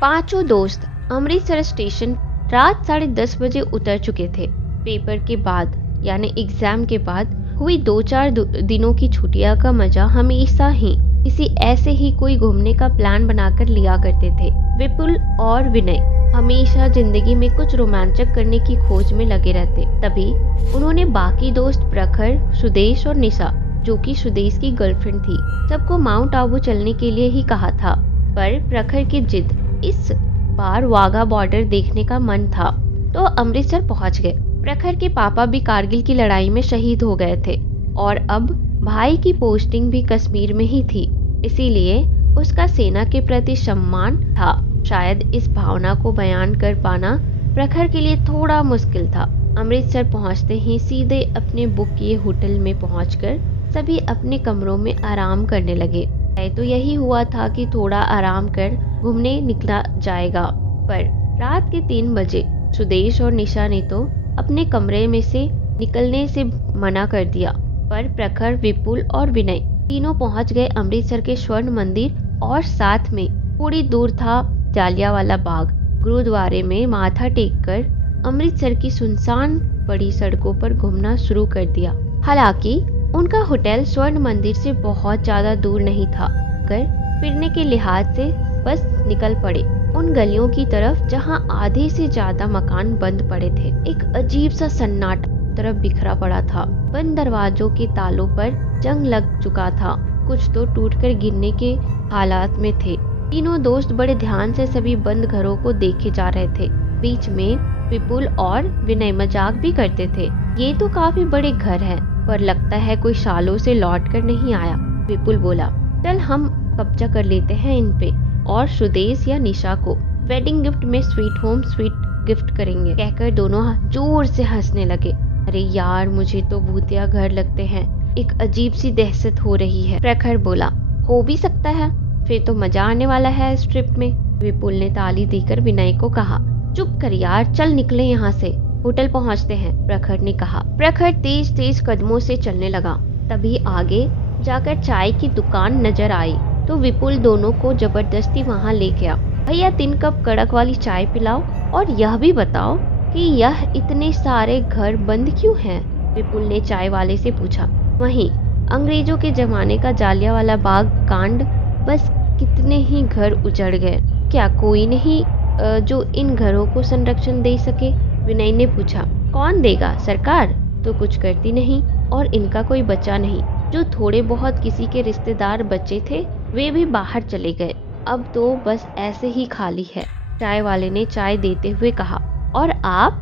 पांचों दोस्त अमृतसर स्टेशन रात 10:30 बजे उतर चुके थे। पेपर के बाद यानी एग्जाम के बाद हुई 2-4 दिनों की छुट्टियां का मजा हमेशा ही किसी ऐसे ही कोई घूमने का प्लान बनाकर लिया करते थे। विपुल और विनय हमेशा जिंदगी में कुछ रोमांचक करने की खोज में लगे रहते। तभी उन्होंने बाकी दोस्त प्रखर, सुदेश और निशा, जो कि सुदेश की गर्लफ्रेंड थी, सबको माउंट आबू चलने के लिए ही कहा था। पर प्रखर की जिद, इस बार वाघा बॉर्डर देखने का मन था, तो अमृतसर पहुंच गए। प्रखर के पापा भी कारगिल की लड़ाई में शहीद हो गए थे और अब भाई की पोस्टिंग भी कश्मीर में ही थी, इसीलिए उसका सेना के प्रति सम्मान था। शायद इस भावना को बयान कर पाना प्रखर के लिए थोड़ा मुश्किल था। अमृतसर पहुंचते ही सीधे अपने बुक किए होटल में पहुंचकर सभी अपने कमरों में आराम करने लगे। तो यही हुआ था कि थोड़ा आराम कर घूमने निकला जाएगा, पर रात के 3 बजे सुदेश और निशा ने तो अपने कमरे में से निकलने से मना कर दिया। पर प्रखर, विपुल और विनय तीनों पहुंच गए अमृतसर के स्वर्ण मंदिर और साथ में थोड़ी दूर था जालियांवाला बाग। गुरुद्वारे में माथा टेककर अमृतसर की सुनसान बड़ी सड़कों पर घूमना शुरू कर दिया। हालांकि उनका होटल स्वर्ण मंदिर से बहुत ज्यादा दूर नहीं था, कर फिरने के लिहाज से बस निकल पड़े उन गलियों की तरफ जहां आधे से ज्यादा मकान बंद पड़े थे। एक अजीब सा सन्नाटा तरफ बिखरा पड़ा था। बंद दरवाजों के तालों पर जंग लग चुका था, कुछ तो टूटकर गिरने के हालात में थे। तीनों दोस्त बड़े ध्यान से सभी बंद घरों को देखे जा रहे थे। बीच में विपुल और विनय मजाक भी करते थे, ये तो काफी बड़े घर हैं, पर लगता है कोई सालों से लौट कर नहीं आया। विपुल बोला, चल हम कब्जा कर लेते हैं इन पे और सुदेश या निशा को वेडिंग गिफ्ट में स्वीट होम स्वीट गिफ्ट करेंगे, कहकर दोनों जोर से हंसने लगे। अरे यार, मुझे तो भूतिया घर लगते हैं, एक अजीब सी दहशत हो रही है। प्रखर बोला, हो भी सकता है, फिर तो मजा आने वाला है इस ट्रिप में। विपुल ने ताली देकर विनय को कहा, चुप कर यार, चल निकले यहाँ से, होटल पहुँचते हैं, प्रखर ने कहा। प्रखर तेज तेज कदमों से चलने लगा। तभी आगे जाकर चाय की दुकान नजर आई तो विपुल दोनों को जबरदस्ती वहाँ ले गया। भैया 3 कप कड़क वाली चाय पिलाओ और यह भी बताओ कि यह इतने सारे घर बंद क्यों हैं? विपुल ने चाय वाले से पूछा। वहीं अंग्रेजों के जमाने का जालियांवाला बाग कांड, बस कितने ही घर उजड़ गए, क्या कोई नहीं जो इन घरों को संरक्षण दे सके? विनय ने पूछा। कौन देगा, सरकार तो कुछ करती नहीं और इनका कोई बचा नहीं। जो थोड़े बहुत किसी के रिश्तेदार बचे थे वे भी बाहर चले गए, अब तो बस ऐसे ही खाली है, चाय वाले ने चाय देते हुए कहा। और आप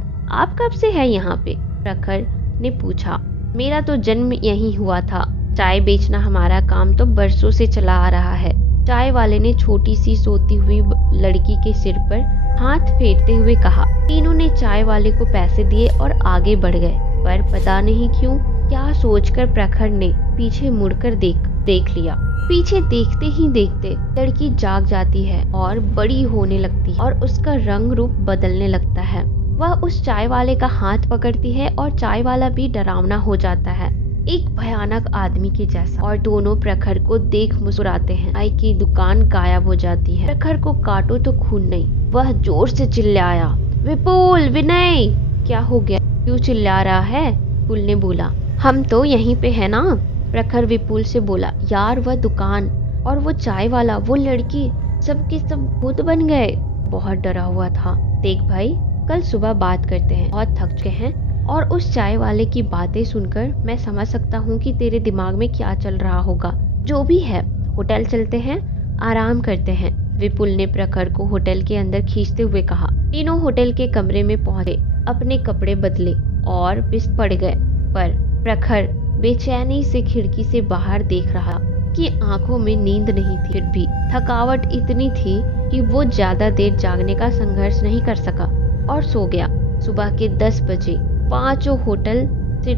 कब से है यहाँ पे? प्रखर ने पूछा। मेरा तो जन्म यही हुआ था, चाय बेचना हमारा काम तो बरसों से चला आ रहा है, चाय वाले ने छोटी सी सोती हुई लड़की के सिर पर हाथ फेरते हुए कहा। तीनों ने चाय वाले को पैसे दिए और आगे बढ़ गए, पर पता नहीं क्यों क्या सोचकर प्रखर ने पीछे मुड़कर देख लिया। पीछे देखते ही देखते लड़की जाग जाती है और बड़ी होने लगती है और उसका रंग रूप बदलने लगता है। वह उस चाय वाले का हाथ पकड़ती है और चाय वाला भी डरावना हो जाता है, एक भयानक आदमी के जैसा, और दोनों प्रखर को देख मुस्कुराते हैं। चाय की दुकान गायब हो जाती है। प्रखर को काटो तो खून नहीं, वह जोर से चिल्लाया, विपुल, विनय, क्या हो गया, क्यों चिल्ला रहा है? विपुल ने बोला, हम तो यहीं पे है ना। प्रखर विपुल से बोला, यार वह दुकान और वो चाय वाला, वो लड़की, सब के सब भूत बन गए, बहुत डरा हुआ था। देख भाई, कल सुबह बात करते हैं, बहुत थक चुके हैं, और उस चाय वाले की बातें सुनकर मैं समझ सकता हूँ कि तेरे दिमाग में क्या चल रहा होगा। जो भी है, होटल चलते हैं, आराम करते हैं, विपुल ने प्रखर को होटल के अंदर खींचते हुए कहा। तीनों होटल के कमरे में पहुंचे, अपने कपड़े बदले और बिस्त पड़ गए, पर प्रखर बेचैनी से खिड़की से बाहर देख रहा कि आंखों में नींद नहीं थी, फिर भी थकावट इतनी थी कि वो ज्यादा देर जागने का संघर्ष नहीं कर सका और सो गया। सुबह के 10 बजे पांचों होटल से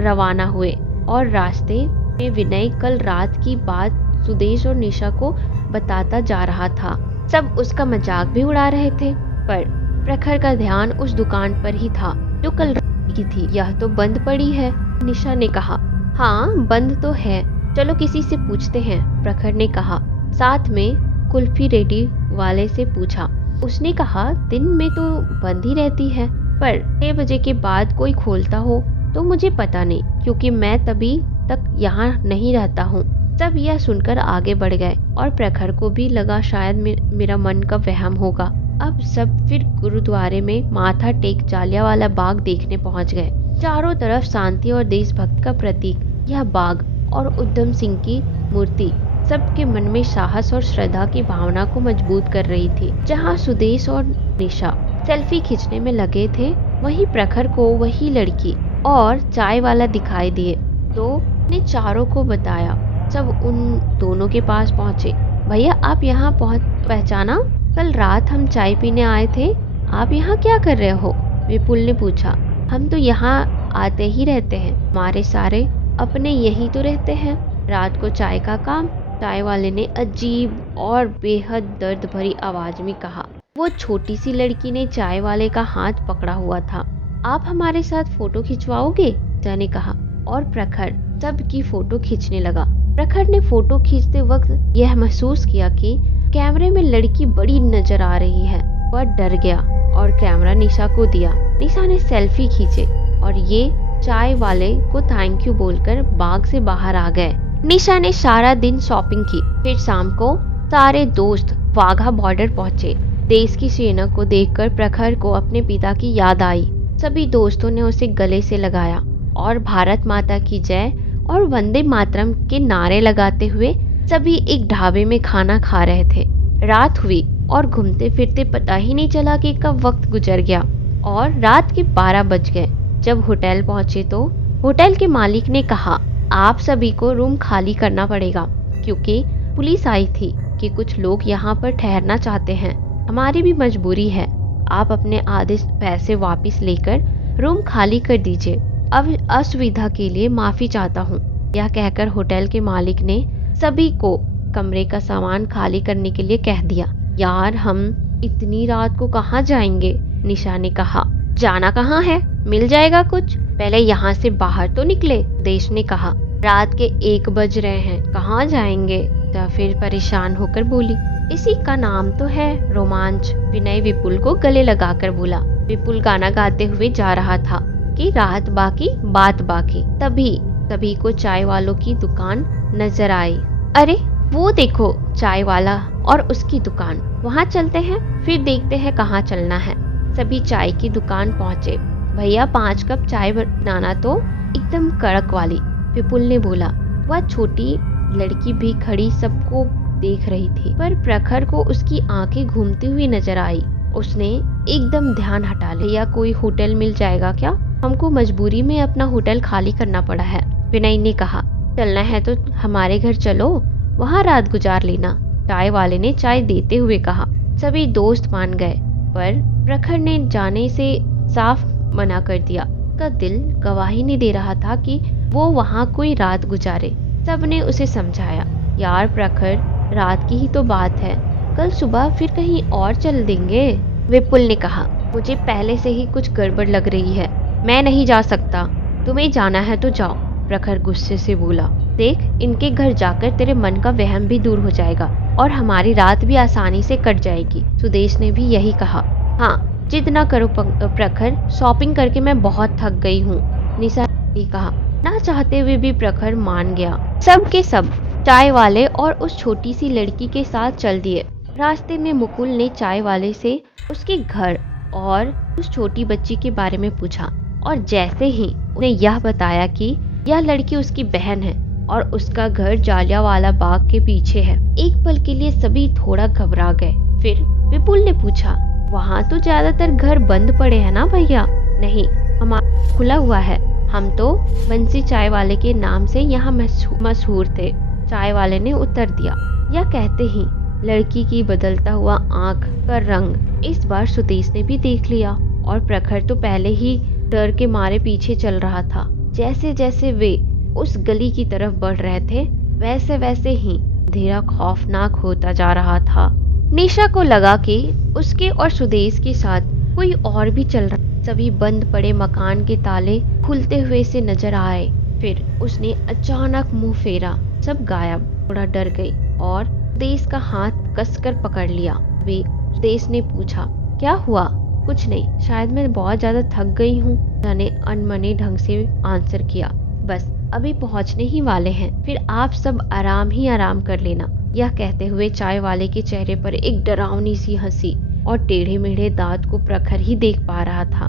रवाना हुए और रास्ते में विनय कल रात की बात सुदेश और निशा को बताता जा रहा था। सब उसका मजाक भी उड़ा रहे थे, पर प्रखर का ध्यान उस दुकान पर ही था जो कल रात की थी। यह तो बंद पड़ी है, निशा ने कहा। हाँ, बंद तो है, चलो किसी से पूछते हैं, प्रखर ने कहा। साथ में कुल्फी रेडी वाले से पूछा। उसने कहा दिन में तो बंद ही रहती है, पर 6 बजे के बाद कोई खोलता हो तो मुझे पता नहीं, क्योंकि मैं तभी तक यहाँ नहीं रहता हूँ। सब यह सुनकर आगे बढ़ गए और प्रखर को भी लगा शायद मेरा मन का वहम होगा। अब सब फिर गुरुद्वारे में माथा टेक जालियांवाला बाग देखने पहुंच गए। चारों तरफ शांति और देशभक्ति का प्रतीक यह बाग और उधम सिंह की मूर्ति सबके मन में साहस और श्रद्धा की भावना को मजबूत कर रही थी। जहां सुदेश और निशा सेल्फी खींचने में लगे थे, वहीं प्रखर को वही लड़की और चाय वाला दिखाई दिए। तो ने चारों को बताया। सब उन दोनों के पास पहुंचे। भैया आप यहाँ पहचाना? कल रात हम चाय पीने आए थे, आप यहाँ क्या कर रहे हो? विपुल ने पूछा। हम तो यहाँ आते ही रहते हैं, हमारे सारे अपने यही तो रहते हैं। रात को चाय का काम, चाय वाले ने अजीब और बेहद दर्द भरी आवाज में कहा। वो छोटी सी लड़की ने चाय वाले का हाथ पकड़ा हुआ था। आप हमारे साथ फोटो खिंचवाओगे? ने कहा और प्रखर सबकी फोटो खींचने लगा। प्रखर ने फोटो खींचते वक्त यह महसूस किया कि कैमरे में लड़की बड़ी नजर आ रही है। वह डर गया और कैमरा निशा को दिया। निशा ने सेल्फी खींचे और ये चाय वाले को थैंक यू बोलकर बाग से बाहर आ गए। निशा ने सारा दिन शॉपिंग की। फिर शाम को सारे दोस्त वाघा बॉर्डर पहुंचे। देश की सेना को देखकर प्रखर को अपने पिता की याद आई। सभी दोस्तों ने उसे गले से लगाया और भारत माता की जय और वंदे मातरम के नारे लगाते हुए सभी एक ढाबे में खाना खा रहे थे। रात हुई और घूमते फिरते पता ही नहीं चला कि कब वक्त गुजर गया और रात के 12 बज गए। जब होटल पहुंचे तो होटल के मालिक ने कहा, आप सभी को रूम खाली करना पड़ेगा, क्योंकि पुलिस आई थी कि कुछ लोग यहाँ पर ठहरना चाहते हैं। हमारी भी मजबूरी है, आप अपने आधे पैसे वापस लेकर रूम खाली कर दीजिए। अब असुविधा के लिए माफी चाहता हूँ। यह कहकर होटल के मालिक ने सभी को कमरे का सामान खाली करने के लिए कह दिया। यार हम इतनी रात को कहाँ जाएंगे? निशा ने कहा। जाना कहाँ है, मिल जाएगा कुछ, पहले यहाँ से बाहर तो निकले, देश ने कहा। रात के 1 बज रहे हैं, कहाँ जाएंगे? तो फिर परेशान होकर बोली। इसी का नाम तो है रोमांच। विनय विपुल को गले लगाकर बोला। विपुल गाना गाते हुए जा रहा था कि रात बाकी बात बाकी। तभी सभी को चाय वालों की दुकान नजर आई। अरे वो देखो चाय वाला और उसकी दुकान, वहाँ चलते हैं, फिर देखते हैं कहाँ चलना है। सभी चाय की दुकान पहुँचे। भैया 5 कप चाय बनाना तो एकदम कड़क वाली, विपुल ने बोला। वह छोटी लड़की भी खड़ी सबको देख रही थी, पर प्रखर को उसकी आंखें घूमती हुई नजर आई। उसने एकदम ध्यान हटा लिया। भैया कोई होटल मिल जाएगा क्या? हमको मजबूरी में अपना होटल खाली करना पड़ा है, विनय ने कहा। चलना है तो हमारे घर चलो, वहाँ रात गुजार लेना, चाय वाले ने चाय देते हुए कहा। सभी दोस्त मान गए, पर प्रखर ने जाने से साफ मना कर दिया। उसका दिल गवाही नहीं दे रहा था कि वो वहाँ कोई रात गुजारे। सबने उसे समझाया, यार प्रखर, रात की ही तो बात है, कल सुबह फिर कहीं और चल देंगे। विपुल ने कहा, मुझे पहले से ही कुछ गड़बड़ लग रही है, मैं नहीं जा सकता। तुम्हें जाना है तो जाओ, प्रखर गुस्से से बोला। देख, इनके घर जाकर तेरे मन का वहम भी दूर हो जाएगा और हमारी रात भी आसानी से कट जाएगी। सुदेश ने भी यही कहा। हाँ, जिद ना करो प्रखर, शॉपिंग करके मैं बहुत थक गई हूँ, निशा ने कहा। ना चाहते हुए भी प्रखर मान गया। सब के सब चाय वाले और उस छोटी सी लड़की के साथ चल दिए। रास्ते में मुकुल ने चाय वाले से उसके घर और उस छोटी बच्ची के बारे में पूछा और जैसे ही उन्हें यह बताया कि यह लड़की उसकी बहन है और उसका घर जालियांवाला बाग के पीछे है, एक पल के लिए सभी थोड़ा घबरा गए। फिर विपुल ने पूछा, वहाँ तो ज्यादातर घर बंद पड़े हैं ना भैया? नहीं, हमारा खुला हुआ है, हम तो बंसी चाय वाले के नाम से यहाँ मशहूर थे, चाय वाले ने उत्तर दिया। यह कहते ही लड़की की बदलता हुआ आंख का रंग इस बार सुदेश ने भी देख लिया और प्रखर तो पहले ही डर के मारे पीछे चल रहा था। जैसे जैसे वे उस गली की तरफ बढ़ रहे थे, वैसे वैसे ही अंधेरा खौफनाक होता जा रहा था। निशा को लगा कि उसके और सुदेश के साथ कोई और भी चल रहा। सभी बंद पड़े मकान के ताले खुलते हुए से नजर आए। फिर उसने अचानक मुंह फेरा, सब गायब। थोड़ा डर गई और सुदेश का हाथ कसकर पकड़ लिया। वे सुदेश ने पूछा। क्या हुआ? कुछ नहीं, शायद मैं बहुत ज्यादा थक गई हूँ, ने अनमने ढंग से आंसर किया। बस अभी पहुँचने ही वाले हैं, फिर आप सब आराम ही आराम कर लेना। यह कहते हुए चाय वाले के चेहरे पर एक डरावनी सी हंसी और टेढ़े मेढ़े दांत को प्रखर ही देख पा रहा था।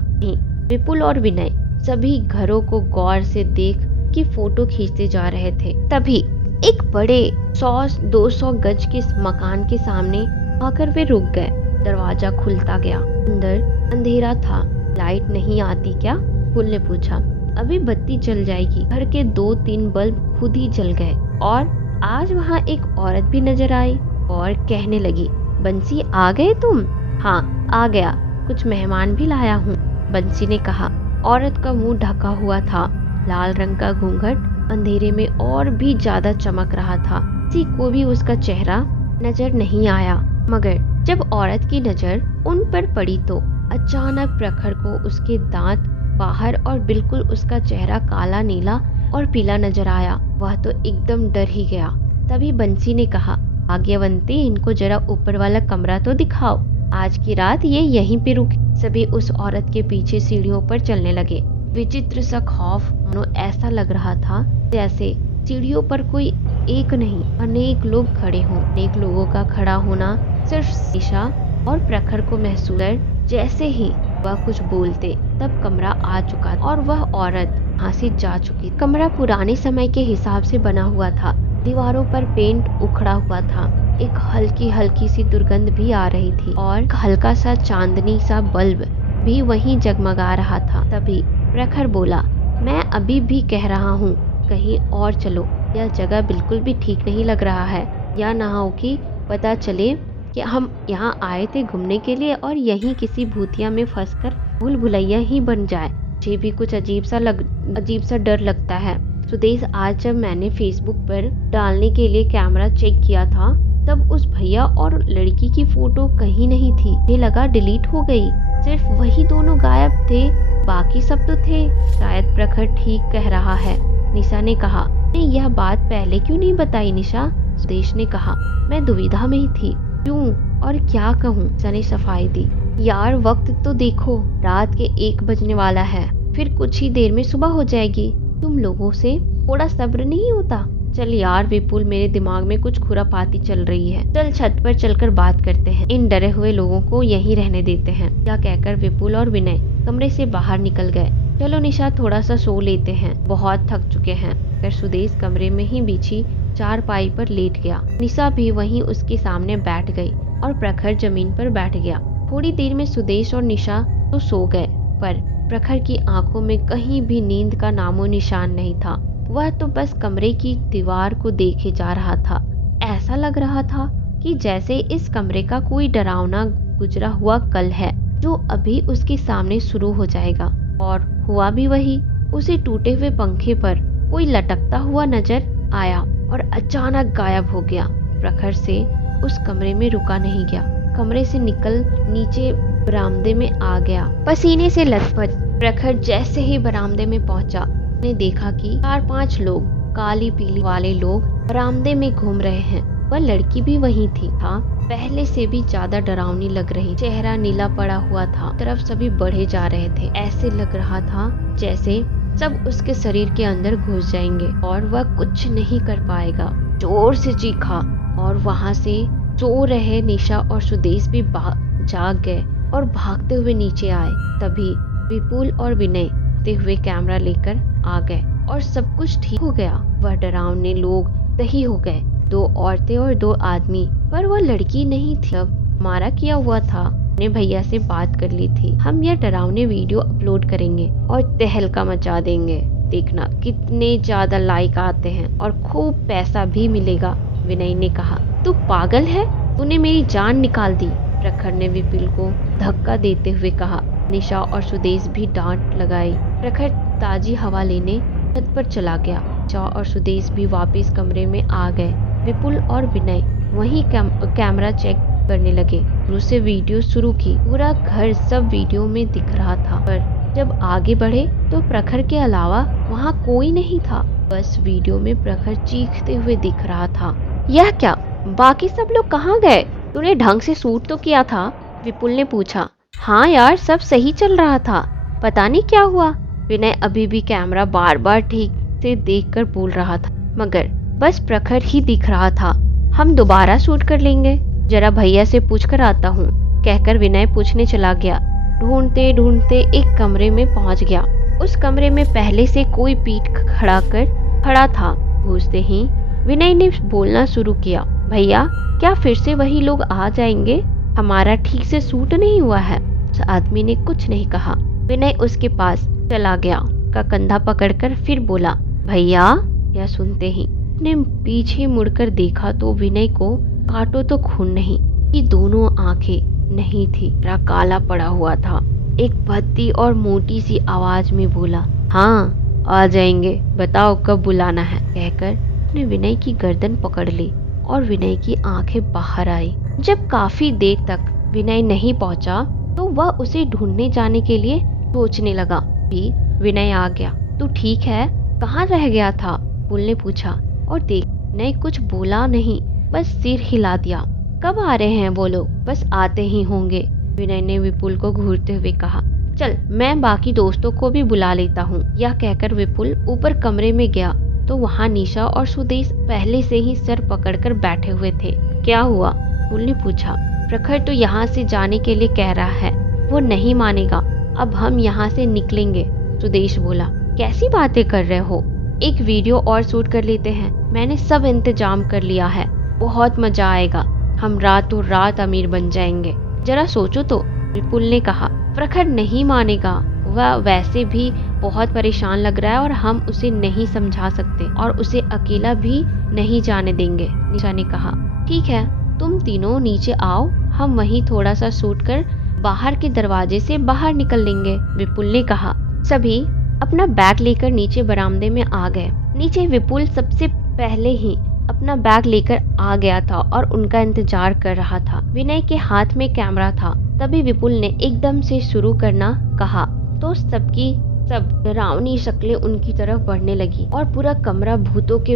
विपुल और विनय सभी घरों को गौर से देख कि फोटो खींचते जा रहे थे। तभी एक बड़े 100-200 गज के मकान के सामने आकर वे रुक गए। दरवाजा खुलता गया। अंदर अंधेरा था। लाइट नहीं आती क्या? विपुल ने पूछा। अभी बत्ती जल जाएगी। घर के 2-3 बल्ब खुद ही जल गए और आज वहाँ एक औरत भी नजर आई और कहने लगी, बंसी आ गए तुम? हाँ आ गया, कुछ मेहमान भी लाया हूँ, बंसी ने कहा। औरत का मुंह ढका हुआ था। लाल रंग का घूंघट अंधेरे में और भी ज्यादा चमक रहा था। किसी को भी उसका चेहरा नजर नहीं आया, मगर जब औरत की नजर उन पर पड़ी तो अचानक प्रखर को उसके दांत बाहर और बिल्कुल उसका चेहरा काला नीला और पीला नजर आया। वह तो एकदम डर ही गया। तभी बंसी ने कहा, भाग्यवंती, इनको जरा ऊपर वाला कमरा तो दिखाओ, आज की रात ये यहीं पे रुके। सभी उस औरत के पीछे सीढ़ियों पर चलने लगे। विचित्र सा खौफ, मानो ऐसा लग रहा था जैसे सीढ़ियों पर कोई एक नहीं अनेक लोग खड़े हों। अनेक लोगों का खड़ा होना सिर्फ निशा और प्रखर को महसूस कर जैसे ही वह कुछ बोलते तब कमरा आ चुका और वह औरत वहाँ से जा चुकी। कमरा पुराने समय के हिसाब से बना हुआ था। दीवारों पर पेंट उखड़ा हुआ था। एक हल्की हल्की सी दुर्गंध भी आ रही थी और हल्का सा चांदनी सा बल्ब भी वहीं जगमगा रहा था। तभी प्रखर बोला, मैं अभी भी कह रहा हूँ कहीं और चलो, यह जगह बिल्कुल भी ठीक नहीं लग रहा है। या ना हो कि पता चले कि हम यहाँ आए थे घूमने के लिए और यहीं किसी भूतिया में फंसकर भूल भुलैया ही बन जाए। मुझे भी कुछ अजीब सा डर लगता है। सुदेश, आज जब मैंने फेसबुक पर डालने के लिए कैमरा चेक किया था तब उस भैया और लड़की की फोटो कहीं नहीं थी। मुझे लगा डिलीट हो गई। सिर्फ वही दोनों गायब थे, बाकी सब तो थे। शायद प्रखर ठीक कह रहा है, निशा ने कहा। नहीं, यह बात पहले क्यों नहीं बताई निशा? सुदेश ने कहा। मैं दुविधा में ही थी, क्यों और क्या कहूँ, निशा ने सफाई दी। यार वक्त तो देखो, रात के 1 बजने वाला है, फिर कुछ ही देर में सुबह हो जाएगी। तुम लोगों से थोड़ा सब्र नहीं होता? चल यार विपुल, मेरे दिमाग में कुछ खुरापाती चल रही है, चल छत पर चलकर बात करते हैं, इन डरे हुए लोगों को यहीं रहने देते हैं। क्या कहकर विपुल और विनय कमरे से बाहर निकल गए। चलो निशा, थोड़ा सा सो लेते हैं, बहुत थक चुके हैं। फिर सुदेश कमरे में ही बिछी चारपाई पर लेट गया। निशा भी वहीं उसके सामने बैठ गई और प्रखर जमीन पर बैठ गया। थोड़ी देर में सुदेश और निशा तो सो गए, पर प्रखर की आंखों में कहीं भी नींद का नामो निशान नहीं था। वह तो बस कमरे की दीवार को देखे जा रहा था। ऐसा लग रहा था कि जैसे इस कमरे का कोई डरावना गुजरा हुआ कल है जो अभी उसके सामने शुरू हो जाएगा। और हुआ भी वही। उसे टूटे हुए पंखे पर कोई लटकता हुआ नजर आया और अचानक गायब हो गया। प्रखर से उस कमरे में रुका नहीं गया। कमरे से निकल नीचे बरामदे में आ गया। पसीने से लथपथ प्रखर जैसे ही बरामदे में पहुंचा, ने देखा कि 4-5 लोग, काली पीली वाले लोग बरामदे में घूम रहे हैं। वह लड़की भी वहीं थी। पहले से भी ज्यादा डरावनी लग रही। चेहरा नीला पड़ा हुआ था। तरफ सभी बढ़े जा रहे थे। ऐसे लग रहा था जैसे सब उसके शरीर के अंदर घुस जाएंगे और वह कुछ नहीं कर पाएगा। जोर से चीखा और वहां से सो रहे निशा और सुदेश भी जाग गए और भागते हुए नीचे आए। तभी विपुल और विनय हुए कैमरा लेकर आ गए और सब कुछ ठीक हो गया। वह डरावने लोग सही हो गए। 2 औरतें और 2 आदमी, पर वह लड़की नहीं थी। अब हमारा किया हुआ था। अपने भैया से बात कर ली थी, हम यह डरावने वीडियो अपलोड करेंगे और तहलका मचा देंगे। देखना कितने ज्यादा लाइक आते हैं और खूब पैसा भी मिलेगा। विनय ने कहा। तू पागल है, तूने मेरी जान निकाल दी, प्रखर ने विपुल को धक्का देते हुए कहा। निशा और सुदेश भी डांट लगाई। प्रखर ताजी हवा लेने छत पर चला गया। निशा और सुदेश भी वापस कमरे में आ गए। विपुल और विनय वहीं कैमरा चेक करने लगे। उसे वीडियो शुरू की। पूरा घर सब वीडियो में दिख रहा था, पर जब आगे बढ़े तो प्रखर के अलावा वहाँ कोई नहीं था। बस वीडियो में प्रखर चीखते हुए दिख रहा था। यह क्या, बाकी सब लोग कहाँ गए? तूने ढंग से शूट तो किया था, विपुल ने पूछा। हाँ यार, सब सही चल रहा था, पता नहीं क्या हुआ। विनय अभी भी कैमरा बार बार ठीक से देखकर बोल रहा था, मगर बस प्रखर ही दिख रहा था। हम दोबारा शूट कर लेंगे, जरा भैया से पूछ कर आता हूँ, कहकर विनय पूछने चला गया। ढूंढते ढूंढते एक कमरे में पहुंच गया। उस कमरे में पहले से कोई पीठ खड़ा था। घुसते ही विनय ने बोलना शुरू किया, भैया क्या फिर से वही लोग आ जाएंगे? हमारा ठीक से शूट नहीं हुआ है। उस आदमी ने कुछ नहीं कहा। विनय उसके पास चला गया, का कंधा पकड़कर फिर बोला, भैया। यह सुनते ही ने पीछे मुड़कर देखा तो विनय को काटो तो खून नहीं, ये दोनों आंखें नहीं थी, पूरा काला पड़ा हुआ था। एक भद्दी और मोटी सी आवाज में बोला, हाँ आ जाएंगे, बताओ कब बुलाना है, कहकर उसने विनय की गर्दन पकड़ ली और विनय की आंखें बाहर आई। जब काफी देर तक विनय नहीं पहुंचा तो वह उसे ढूंढने जाने के लिए सोचने लगा। भी विनय आ गया। तू ठीक है? कहाँ रह गया था? विपुल ने पूछा और देख विनय कुछ बोला नहीं, बस सिर हिला दिया। कब आ रहे हैं वो लोग? बस आते ही होंगे, विनय ने विपुल को घूरते हुए कहा। चल मैं बाकी दोस्तों को भी बुला लेता हूँ। यह कहकर विपुल ऊपर कमरे में गया तो वहाँ निशा और सुदेश पहले से ही सर पकड़कर बैठे हुए थे। क्या हुआ? विपुल ने पूछा। प्रखर तो यहाँ से जाने के लिए कह रहा है, वो नहीं मानेगा, अब हम यहाँ से निकलेंगे, सुदेश बोला। कैसी बातें कर रहे हो? एक वीडियो और शूट कर लेते हैं, मैंने सब इंतजाम कर लिया है, बहुत मजा आएगा, हम रातों रात अमीर बन जाएंगे। जरा सोचो तो, विपुल ने कहा। प्रखर नहीं मानेगा, वह वैसे भी बहुत परेशान लग रहा है और हम उसे नहीं समझा सकते और उसे अकेला भी नहीं जाने देंगे, निशा ने कहा। ठीक है, तुम तीनों नीचे आओ, हम वहीं थोड़ा सा शूट कर बाहर के दरवाजे से बाहर निकल लेंगे, विपुल ने कहा। सभी अपना बैग लेकर नीचे बरामदे में आ गए। नीचे विपुल सबसे पहले ही अपना बैग लेकर आ गया था और उनका इंतजार कर रहा था। विनय के हाथ में कैमरा था। तभी विपुल ने एकदम से शुरू करना कहा तो सबकी सब डरावनी शक्लें उनकी तरफ बढ़ने लगी और पूरा कमरा भूतों के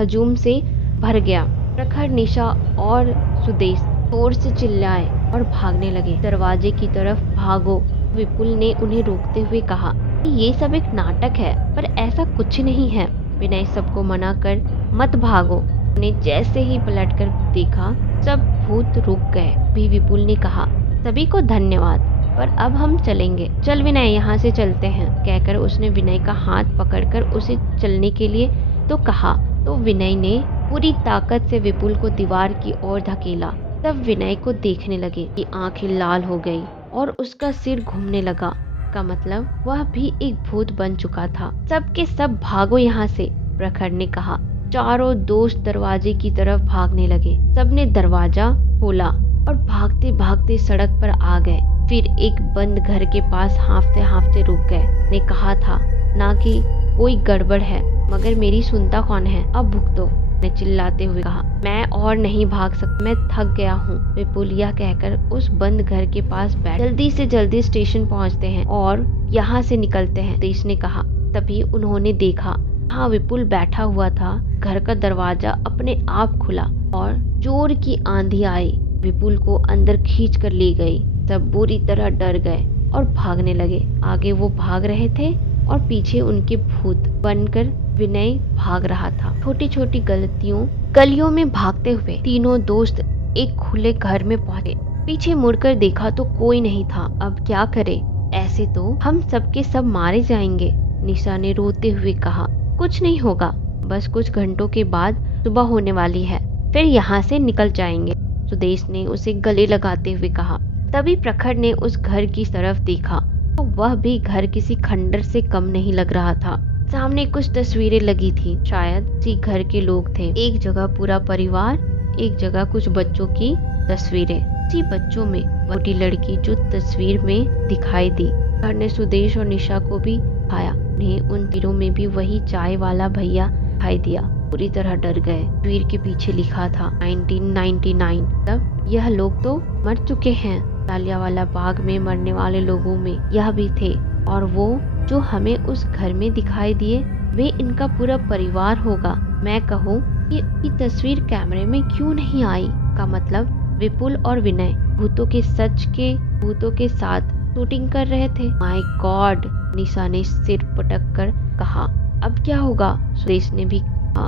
हजूम से भर गया। प्रखर, निशा और सुदेश जोर से चिल्लाए और भागने लगे। दरवाजे की तरफ भागो, विपुल ने उन्हें रोकते हुए कहा। ये सब एक नाटक है, पर ऐसा कुछ नहीं है। विनय सबको मना कर मत भागो। उन्हें जैसे ही पलटकर देखा सब भूत रुक गए। भी विपुल ने कहा, सभी को धन्यवाद, पर अब हम चलेंगे। चल विनय, यहाँ से चलते हैं, कहकर उसने विनय का हाथ पकड़कर उसे चलने के लिए तो कहा तो विनय ने पूरी ताकत से विपुल को दीवार की ओर धकेला। तब विनय को देखने लगे कि आंखें लाल हो गई और उसका सिर घूमने लगा। का मतलब वह भी एक भूत बन चुका था। सबके सब भागो यहाँ से, प्रखर ने कहा। चारों दोस्त दरवाजे की तरफ भागने लगे। सबने दरवाजा खोला और भागते भागते सड़क पर आ गए। फिर एक बंद घर के पास हांफते हांफते रुक गए। ने कहा था ना कि कोई गड़बड़ है, मगर मेरी सुनता कौन है? अब भुगतो, ने चिल्लाते हुए कहा। मैं और नहीं भाग सकता, मैं थक गया हूँ, विपुल यह कहकर उस बंद घर के पास बैठ। जल्दी से जल्दी स्टेशन पहुँचते हैं और यहाँ से निकलते हैं, देश ने कहा। तभी उन्होंने देखा हाँ विपुल बैठा हुआ था। घर का दरवाजा अपने आप खुला और जोर की आंधी आई, विपुल को अंदर खींच कर ले गई। सब बुरी तरह डर गए और भागने लगे। आगे वो भाग रहे थे और पीछे उनके भूत बनकर विनय भाग रहा था। छोटी छोटी गलियों में भागते हुए तीनों दोस्त एक खुले घर में पहुंचे। पीछे मुड़कर देखा तो कोई नहीं था। अब क्या करें? ऐसे तो हम सबके सब मारे जाएंगे, निशा ने रोते हुए कहा। कुछ नहीं होगा, बस कुछ घंटों के बाद सुबह होने वाली है, फिर यहाँ से निकल जाएंगे, सुदेश ने उसे गले लगाते हुए कहा। तभी प्रखर ने उस घर की तरफ देखा तो वह भी घर किसी खंडर से कम नहीं लग रहा था। सामने कुछ तस्वीरें लगी थी, शायद उसी घर के लोग थे। एक जगह पूरा परिवार, एक जगह कुछ बच्चों की तस्वीरें। उसी बच्चों में छोटी लड़की जो तस्वीर में दिखाई दी। घर ने सुदेश और निशा को भी दिखाया। उन्हें उन तीरों में भी वही चाय वाला भैया दिखाई दिया। पूरी तरह डर गए। तस्वीर के पीछे लिखा था 1999। तब यह लोग तो मर चुके हैं। जालियांवाला बाग में मरने वाले लोगों में यह भी थे, और वो जो हमें उस घर में दिखाई दिए वे इनका पूरा परिवार होगा। मैं कहूँ कि तस्वीर कैमरे में क्यों नहीं आई? का मतलब विपुल और विनय भूतों के साथ शूटिंग कर रहे थे। माय गॉड, निशा ने सिर पटक कर कहा। अब क्या होगा? सुरेश ने भी कहा।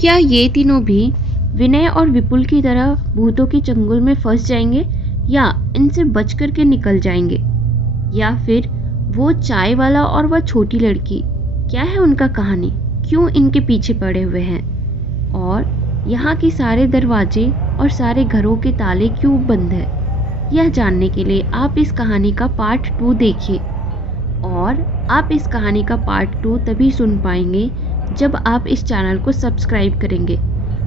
क्या ये तीनों भी विनय और विपुल की तरह भूतों के चंगुल में फंस जाएंगे या इनसे बच कर के निकल जाएंगे? या फिर वो चाय वाला और वह छोटी लड़की, क्या है उनका कहानी? क्यों इनके पीछे पड़े हुए हैं? और यहाँ के सारे दरवाजे और सारे घरों के ताले क्यों बंद है? यह जानने के लिए आप इस कहानी का पार्ट 2 देखिए। और आप इस कहानी का पार्ट 2 तभी सुन पाएंगे जब आप इस चैनल को सब्सक्राइब करेंगे।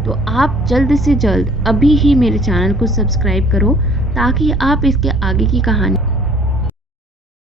तो आप जल्द से जल्द अभी ही मेरे चैनल को सब्सक्राइब करो ताकि आप इसके आगे की कहानी